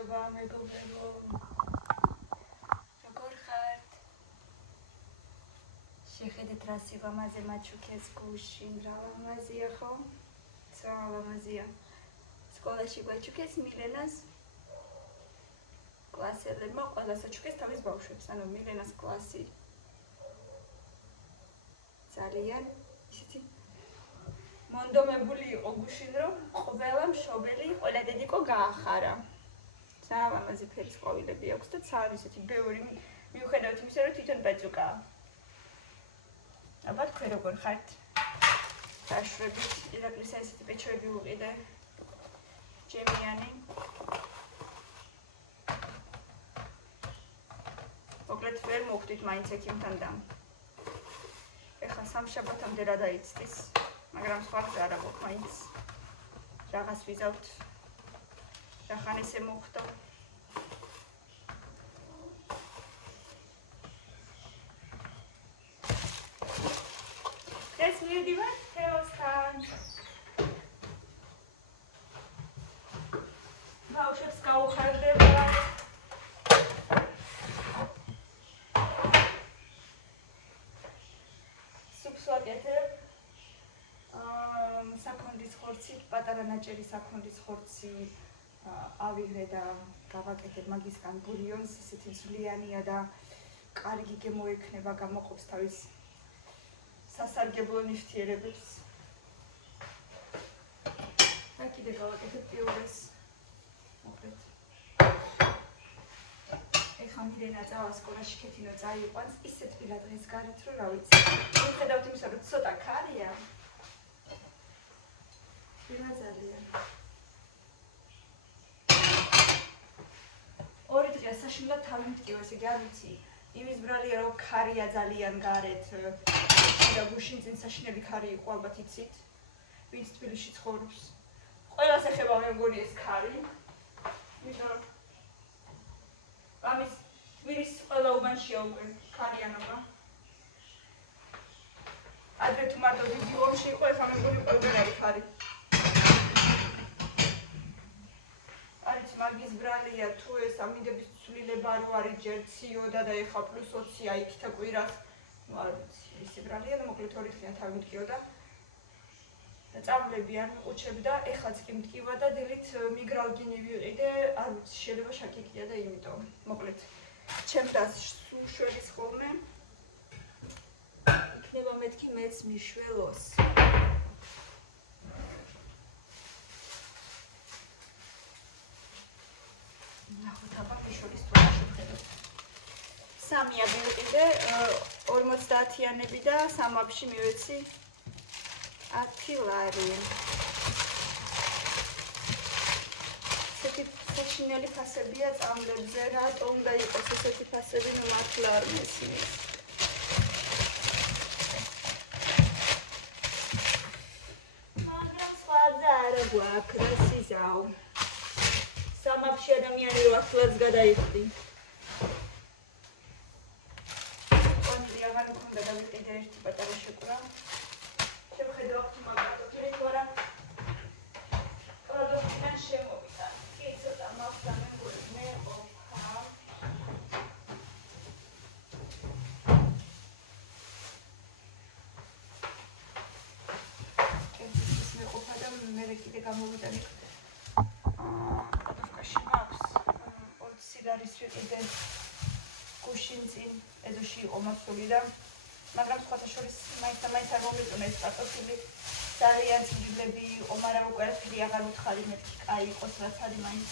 მადლობა მეგობრებო. როგორ ხართ? შეხედეთ რა სილამაზე მაჩუქეს გუშინ, რა ლამაზია ხო? ცა ლამაზია. სკოლაში გვაჩუქეს მილენას კლასელებმა ყველას აჩუქეს თავის ბავშვებს, ანუ მილენას კლასი. ძალიან ისეთი მონდომებული იყო გუშინ, რომ ყველა მშობელი, ყველა დედიკო გაახარა. ძალიან ლამაზი ფერის ყვავილები აქვს და ძალიან ისეთი ბევრი, მიუხედავად იმისა, რომ თვითონ ბეწუკაა. აბა თქვენ როგორ ხართ? დაშვებით, ირაკლისა ესეთი პეჩოები უყიდე. ჯემიანი. მოკლედ ვერ მოვხვდით მაინც ექიმთან და ეხლა სამშაბათამდე რა დაიცდის, მაგრამ სხვა გზა არ აქვს მაინც. რაღაც ვიზავთ. რახან ესე მოხდა. ეს მივდივარ თეოსთან. ბავშვებს გაუხარდება. საქონლის ხორცი, პატარა ნაჭერი საქონლის ხორცი ავიღე და გავაკეთებ მაგისგან ბულიონს, ისეთი ძვლიანია და კარგი გემოექნება, გამოყოფს თავის სასარგებლო ნივთიერებებს. და კიდე გავაკეთებ პიურეს. მოკლედ. ეხლა მილენა წავა სკოლაში ქეთინო წაიყვანს, ისეთ დილა დღეს გარეთ რომ რა ვიცი. მიუხედავად იმისა, რომ ცოტა ქარია. ძალიან. ორი დღეა საშინლად თავი მტკივეს, იგი არ ვიცი. იმის ბრალია რომ ქარია ძალიან გარეთ და გუშინ წინ საშინელი ქარი იყო, ალბათ იცით. ვინც თბილისში ცხოვრობს. ყველას ეხება მე მგონი ეს ქარი. იმიტომ ამის თბილისის ყველა უბანშია უკვე ქარიანობა. ადრე თუ მარტო დიდი ომში იყო, ეხლა მე მგონი ყველგან არის ქარი. არის მაგის ბრალია თუ ეს ამინდების ცვლილება რო არის ჯერ ციოდა და ეხა პლუს 20-ია იქითა კვირას. ნუ არ ვიცი, ისი ბრალია და მოკლედ 2 დღეა თავი მტკიოდა. და წავლები არ მიყუჩებდა, ეხლაც კი მტკივა და დილით მიგრალგინი ვიყიდე, არ ვიცი, შეიძლება შაკიკია და იმიტომ. მოკლედ ჩემს დას უშველის ხოლმე. იქნება მეთქი მეც მიშველოს. ნახოთ აბა ფიშოლის თვალში ვხედავ. 3-ია მივიყიდე, 50-იანები და სამაფში მივეცი 10 ლარი. ესეთი საჩინელი ფასებია წამლებზე, რატო უნდა იყოს ესეთი ფასები, ნუ მართლა არ მესმის. მაგრამ სხვა გზა არ გვაქვს, რასიზაო. სამაფში ადამიანი რო 10 ლარს გადაიხდი. კონტრი აღარ მქონდა და ვიყიდე ერთი პატარა შეკვრა. შევხედავ თუ მაგათო თუ რა. პროდუქტიდან შემოვიდა. კი ცოტა მოვხდა მე ყოფა. ეს მე ყოფა და მე კიდე გამოვიტანე. სიგარის ვიყიდე გუშინ წინ ეზოში იყო მასული და მაგრამ სხვათა შორის მაინც არ მომიწონა ეს კარტოფილი ძალიან ძილები იყო, მაგრამ უკვე არაფერი აღარ უთხარი მეთქი კაი იყოს რაც არის მაინც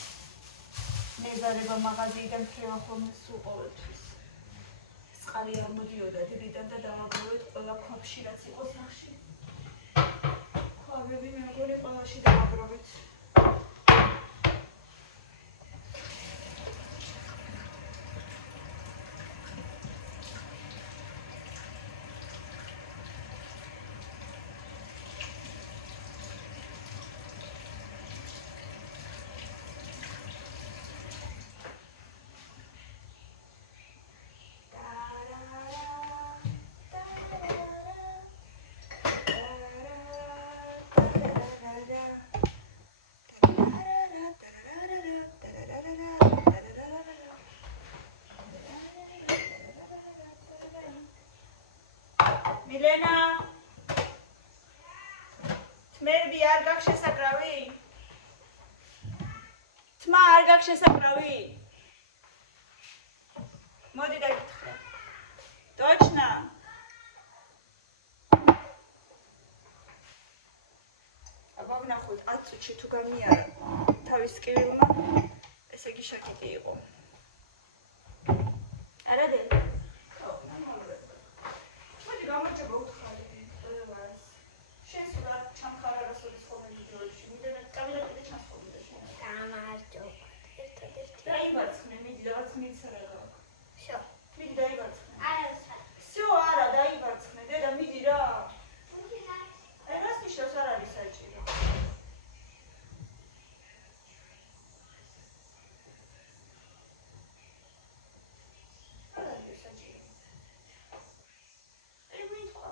მეზარება მაღაზიიდან ფრევა ხოლმე სულ ყოველთვის. წყალი არ მოდიოდა დილიდან და დამაგროვეთ ყველა ქვაბში რაც იყო სახში. ქვაბები მე მგონი ყველაში დამაგროვეთ. მილენა თმები არ გაქვს შესაკრავი? თმა არ გაქვს შესაკრავი? მოდი დაგითხრა. Точно? აბა ვნახოთ 10 წუთში თუ გამიარა თავის კივილმა, ესე იგი შაკეტი იყო. არა დედა? ხო, ნორმალურად. მოდი გამარჯობა უთხარი. შესულა ჩამხარა რასოდის ხოლმე ვიდეოებში. მიდენა კამერა კიდე ჩანს ხოლმე შენ. გამარჯობა. ერთადერთი. დაიბაცხნე, მიდი რაღაც მიცარა გაქვს. всё. მიდი დაიბაცხნე. არა. всё, არა, დაიბაცხნე, დედა მიდი რა. აი რას ნიშნავს არ არის საჭირო. არ არის საჭირო. აი ვინთხა.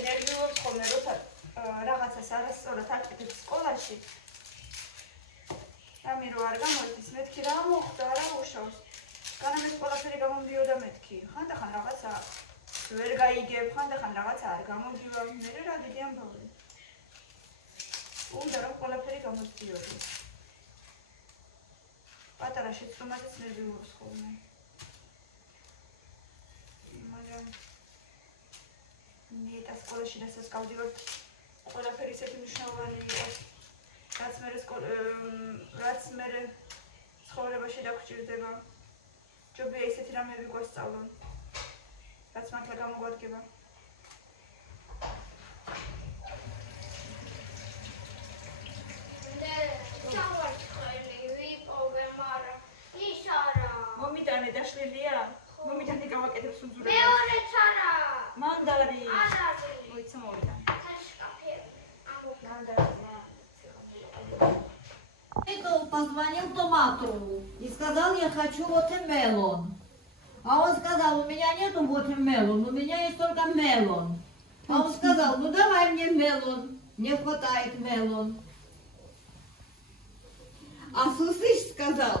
ენერგიულობს ხოლმე როცა რაღაცას არასწორად აკეთებს სკოლაში. ამი რო არ გამოიწვის, მეთქი რა მოხდა, რა უშავს. განამეთ ყველაფერი გამომდიოდა მეთქი. ხანდახან რაღაცა ვერ გაიგებ, ხანდახან რაღაცა არ გამომდივა, მერე რა დიდი ამბავი. უნდა რომ ყველაფერი გამოსდიოდეს. პატარა შეცდომაზეც ნერვიულობს ხოლმე. მაგრამ ნეტა სკოლაში რასაც გავდივართ, ყველაფერი ისეთი მნიშვნელოვანი იყოს, რაც მერე ცხოვრებაში დაგჭირდება. ჯობია ისეთი რამები გვასწავლონ, რაც მართლა გამოგვადგება. მომიტანე დაშლილია? მომიტანე გავაკეთებს უძურებას. მეორეც არა. მანდარი. არა. მოიცა მოვიდა. Кашкафе. მანდარი. Позвонил томату и сказал, я хочу watermelon. А он сказал, у меня нету watermelon, у меня есть только мелон. А он сказал, ну давай мне мелон, не хватает мелон. А слышишь, сказал.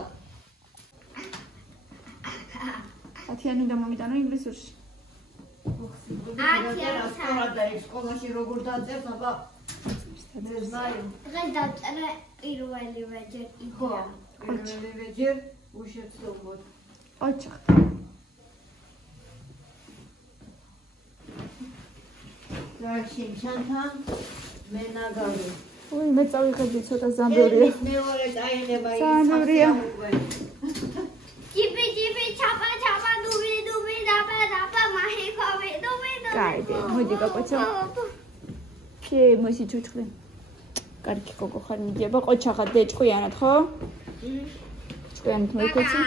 ათიანი უნდა მომიტანო ინგლისურში. სკოლაში როგორ დაწერს, აბა не знаю. დღეს დავწერე პირველივე ჯერ იდეა. პირველივე ჯერ უშეცდომოდ. ოჩახ. Рашин чанთან მე ნაგავი. ой, მე წავიღები ცოტა ზამბურია. მეორე წაიღება ის. ზამბურია. ჯიბი ჯიბი ჩაპა ჩაპა დუბი დუბი დაბა დაბა მაჰი ხავი დუბი დუბი. კაიდე, მოდი გაკოჩო. კი, მოსი ჩუჩხლი. კარგი გოგო ხარ მიდიება ყოჩახად დეჭყვიანად, ხო? ჭყვიანად მოიქეცი.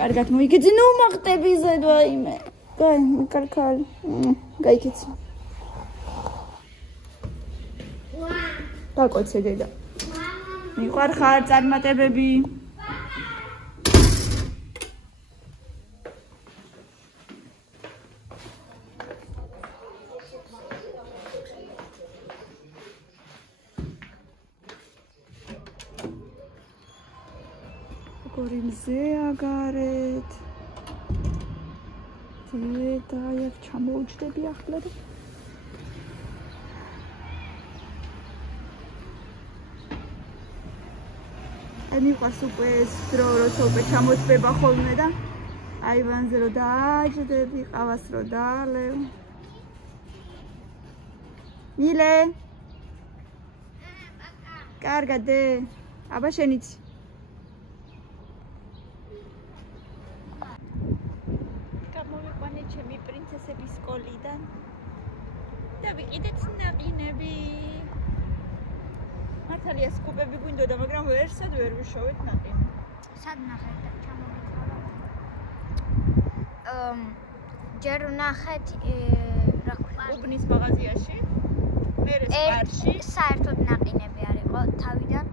კარგად მოიქეცი, ნუ მახტები ზედვა იმე. გაი, კარკალ. გაიქეცი. გაკოცე დედა. მიყვარხარ წარმატებები. გორიმზეა გარეთ. დედა, იქ ჩამოვჭდები ახლა და მიყვარს უკვე ეს დრო, როცა უკვე ჩამოწდება ხოლმე და აივანზე რო დააჯდები, ყავას რო დაალევ. მილე. კარგად დე. აბა შენიც. გამოვიყვანე ჩემი პრინცესების სკოლიდან და ვიყიდეთ ნაყინები. მართალია სკუპები გვინდოდა, მაგრამ ვერსად ვერ ვიშოვეთ ნაყინი. სად ნახეთ და ჩამოვიქარო? ჯერ ნახეთ რა ქვია? უბნის მაღაზიაში. მერე სპარში. საერთოდ ნაყინები არ იყო თავიდან.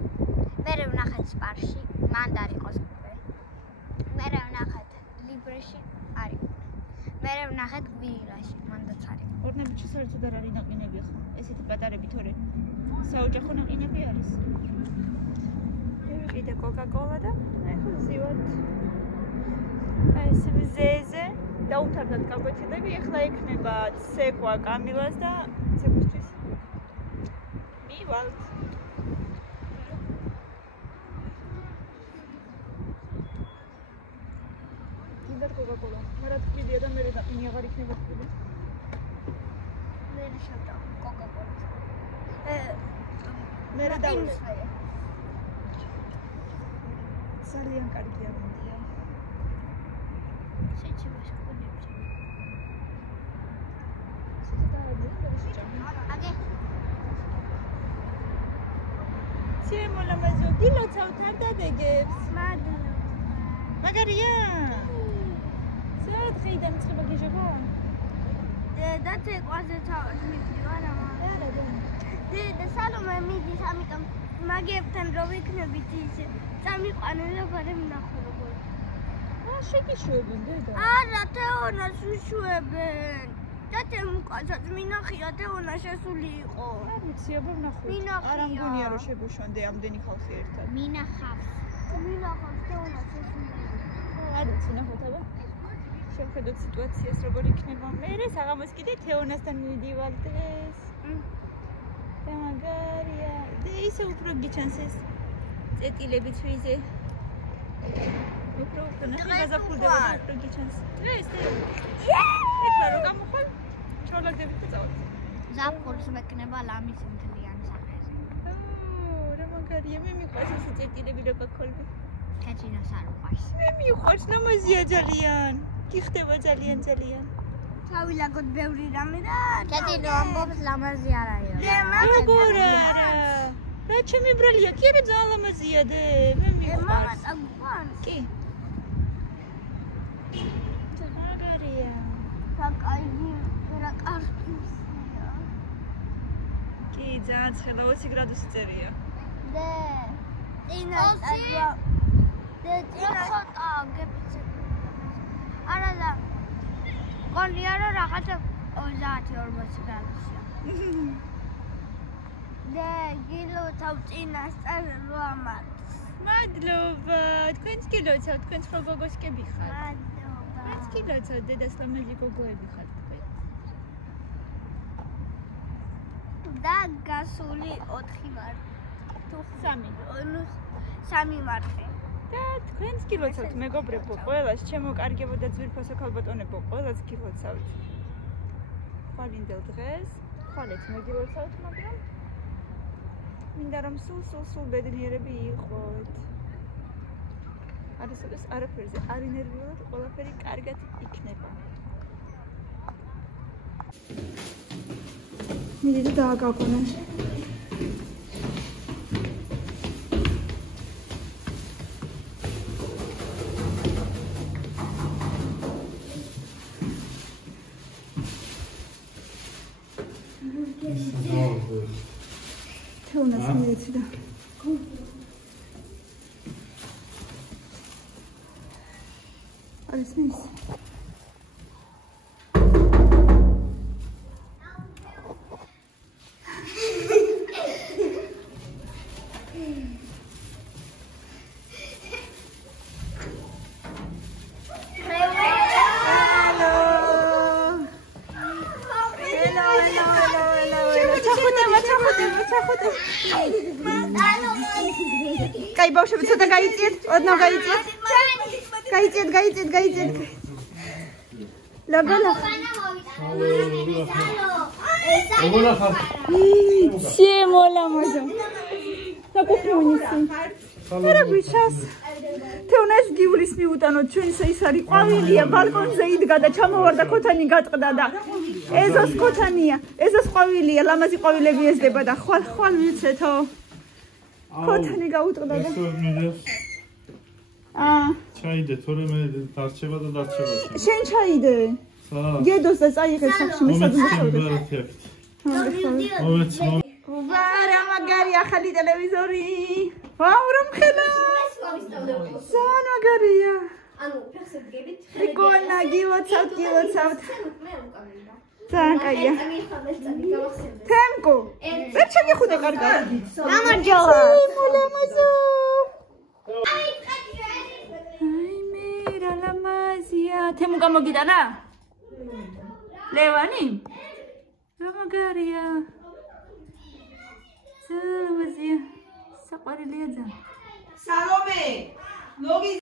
მერე ვნახეთ სპარში, მანდ არ იყო სკუპე. მერე ვნახეთ ლიბრეში, არ იყო. მერე ვნახეთ გვირაში, მანდაც არის. ორნაბიჩი საერთოდ არ არის ნაყინები ხო? ესეთი პატარები თორე საოჯახო ნაყინები არის. მივიყიდე კოკა-კოლა და აი ხო ზივად. აი ეს მზეზე დაუთარდათ გაგვეთილები, ეხლა ექნება ცეკვა კამილას და ცეკვისთვის მივალთ. გინდათ კოკა-კოლა? მე რა თქვიდია და მე ნაყინი აღარ იქნება თქვიდი. მე შევდა კოკა-კოლა. მე რა დავუწყე? ძალიან კარგი ამბია. შეჭება შეკონებში. აგე. ჩემოლა მაზო გილოცავთ არ დადეგებს. მადლობა. მაგარია. საათ ხეიდან წება გიჟება? და ცეკვაზე თავად მივდივარ არა და სალომე მიდის ამიტომ მაგებთან რო ვიქნებით ისე წამიყვანე და ბარემ ნახო როგორ შეგიშვებენ დედა არა თეონას ვიშვებენ და თემუკასაც მინახია თეონა შესული იყო არ ვიცი აბა ვნახოთ არა მგონია რომ შეგუშვანდე ამდენი ხალხი ერთად მინახავს თეონა შესული არ ვიცი ნახოთ აბა შევხედოთ სიტუაციას როგორ იქნება მე საღამოს კიდე თეონასთან მივდივარ დღეს და მაგარია და ისე უფრო გიჩანს ეს წეტილები თვიზე უფრო ნახე გაზაფხულდება და უფრო გიჩანს დღეს ეხლა რო გამოხვალ ჩავლაგდებით და წავალ ზაფხულს მეკნება ლამის მთლიანი სახეზე რა მაგარია მე მიყვარს ეს წეტილები რო გაქოლები კეჩინას არ უყვარს მე მიყვარს ნამაზია ძალიან გიხდება ძალიან თავილაგოთ ბევრი რამე და კეჩინო ამბობს ლამაზი არ არის როგორ არა რა ჩემი ბრალია კი არა ძალიან ლამაზია დე მე მიყვარს კი მაგარია საკაიგი რა კარგია კი ძალიან ცხელა 20 გრადუსი წერია და წინასწარ და ცოტა გეფიცე არა და გონია რომ რაღაცა 30-40 გრადუსია და გილოცავ წინასწარ 8 მარტს მადლობა თქვენც გილოცავ თქვენც ხო გოგოშკები ხართ მადლობა თქვენც გილოცავ დედას ლამაზი გოგოები ხართ თქვენ და გასული 4 მარტი თუ 3 მარტი და თქვენც გილოცავთ მეგობრებო ყველას ჩემო კარგებო და ძვირფასო ქალბატონებო ყველას გილოცავთ ხვალინდელ დღეს ხვალეთ მეგილოცავთ მაგრამ მინდა რომ სულ ბედნიერები იყოთ არასოდეს არაფერზე არ ინერვიულად ყველაფერი კარგად იქნება მიდით დააგაგონე თეონას მიეცი და არის მის Кай бабушка, что-то гаитет? Одно гаитет? Гаитет. Лагана. Семола маза. Так уходите. Дорогой, сейчас. Ты у нас гиулис მიუტანოთ ჩვენს ის არის ყვავილია ბალკონზე იდგა და ჩამოვარდა ქოთანი გატყდა და ეზოს ქოთანია ეზოს ყვავილია ლამაზი ყვავილები ეძდება და ხვალ ვიცეთო ქოთანი გაუტყდა და ჩაიდე თორე მე დარჩება შენ ჩაიდე გედოს და წაიღე სახში მისადმისავდე ვარა მაგარი ახალი ტელევიზორი ვაუ რომ ხედა ძალიან მაგარია ანუ ფეხზე დგებით. რიგონა გილოცავთ. მე უკავია. ძალიან კაია. გამახსენდა. თემკო. ვერ შეგეხუდა კარგად. გამარჯობა. მოლამაზო. აი, აი მე რა ლამაზია. თემო გამოგიტანა? ლევანი? რა მაგარია. ძალიან ლამაზია. საყვარელია ძალიან. სალომე, ლოგი